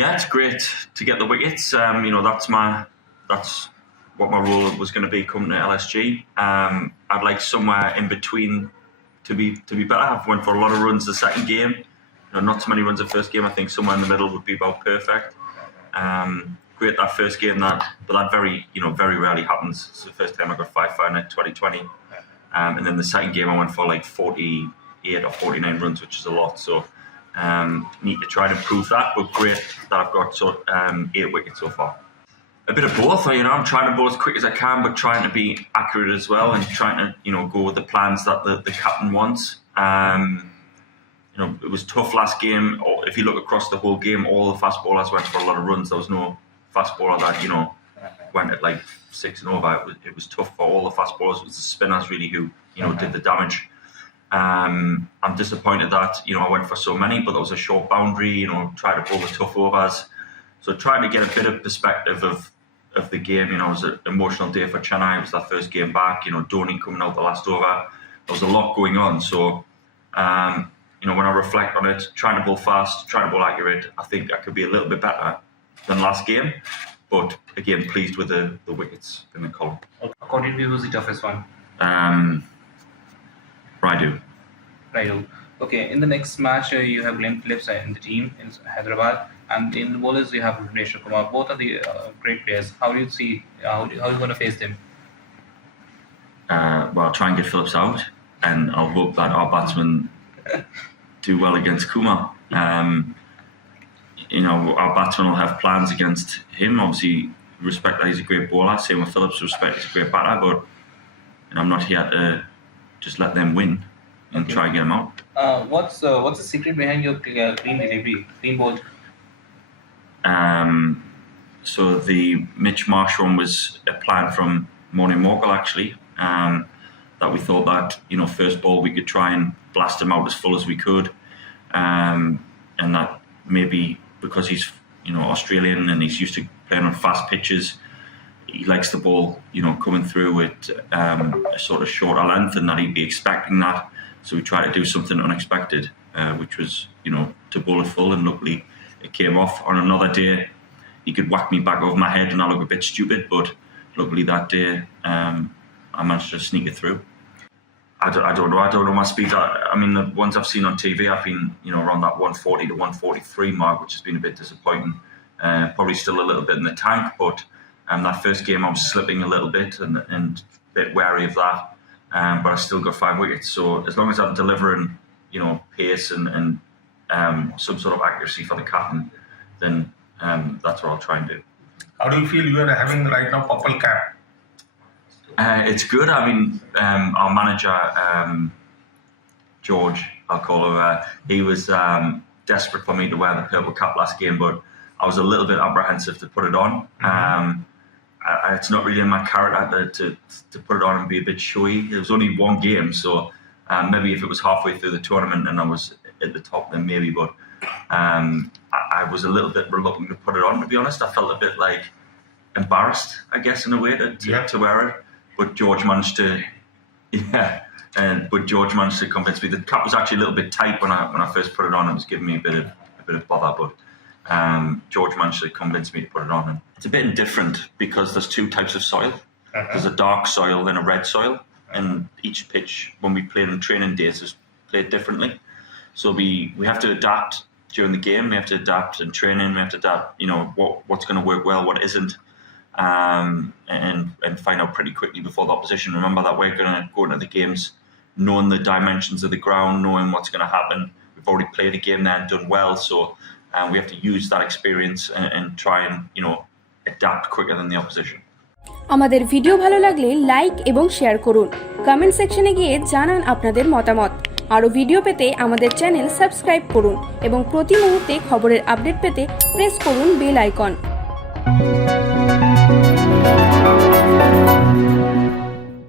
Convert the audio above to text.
Yeah, it's great to get the wickets. That's what my role was going to be coming to LSG. I'd like somewhere in between to be better. I've went for a lot of runs the second game. Not so many runs the first game. I think somewhere in the middle would be about perfect. Great that first game, but that very rarely happens. It's the first time I got 5 in 2020. And then the second game I went for like 48 or 49 runs, which is a lot. So need to try and improve that. But great that I've got 8 wickets so far. A bit of both. I'm trying to bowl as quick as I can, but trying to be accurate as well, and trying to go with the plans that the captain wants. It was tough last game. If you look across the whole game, all the fast bowlers went for a lot of runs. There was no fast bowler that went at like 6 and over. It was tough for all the fast bowlers. It was the spinners really who did the damage. I'm disappointed that I went for so many, but there was a short boundary. Tried to bowl the tough overs. So trying to get a bit of perspective of the game. It was an emotional day for Chennai. It was their first game back. Dhoni coming out the last over. There was a lot going on. So when I reflect on it, trying to bowl fast, trying to bowl accurate, I think I could be a little bit better than last game. But again, pleased with the wickets in the column. According to you, who's the toughest one? Raidu. Okay, in the next match, you have Glenn Phillips in the team in Hyderabad, and in the bowlers you have Bhuvneshwar Kumar. Both are the great players. How do you see how are you going to face them? Well, try and get Phillips out, and I'll hope that our batsmen do well against Kumar. Our batsmen will have plans against him. Obviously, respect that he's a great bowler. Same with Phillips, respect he's a great batter. But I'm not here to just let them win and try and get them out. What's the secret behind your clean delivery, clean bowled? So the Mitch Marsh one was a plan from Morning Morkel actually. That we thought that first ball we could try and blast him out as full as we could, and that maybe because he's Australian and he's used to playing on fast pitches, he likes the ball coming through at a sort of shorter length, and that he'd be expecting that. So we tried to do something unexpected, which was to bowl it full, and luckily it came off. On another day, he could whack me back over my head and I look a bit stupid, but luckily that day I managed to sneak it through. I don't know my speed. The ones I've seen on TV, I've been around that 140 to 143 mark, which has been a bit disappointing. Probably still a little bit in the tank, but that first game I was slipping a little bit and a bit wary of that. But I still got 5 wickets. So as long as I'm delivering, pace and some sort of accuracy for the captain, then that's what I'll try and do. How do you feel you are having right now purple cap? It's good. Our manager, George, I'll call him, he was desperate for me to wear the purple cap last game, but I was a little bit apprehensive to put it on. It's not really in my character to put it on and be a bit showy. It was only one game, so maybe if it was halfway through the tournament and I was at the top, then maybe, but I was a little bit reluctant to put it on, to be honest. I felt a bit like embarrassed, I guess, in a way to wear it. But George managed to, convince me. The cap was actually a little bit tight when I first put it on. It was giving me a bit of bother, but George managed to convince me to put it on. And it's a bit indifferent because there's 2 types of soil. There's a dark soil and a red soil, and each pitch when we played in training days is played differently. So we have to adapt during the game. We have to adapt in training. We have to adapt, what's going to work well, what isn't. And find out pretty quickly before the opposition. Remember that we're going to go into the games knowing the dimensions of the ground, knowing what's going to happen. We've already played a game there and done well, so we have to use that experience and try and adapt quicker than the opposition. আমাদের video ভালো লাগলে like এবং share করুন। Comment সেকশনে গিয়ে জানান আপনাদের মতামত। আরো ভিডিও পেতে আমাদের চ্যানেল সাবস্ক্রাইব করুন এবং প্রতি মুহূর্তে খবরের আপডেট পেতে প্রেস করুন বেল আইকন।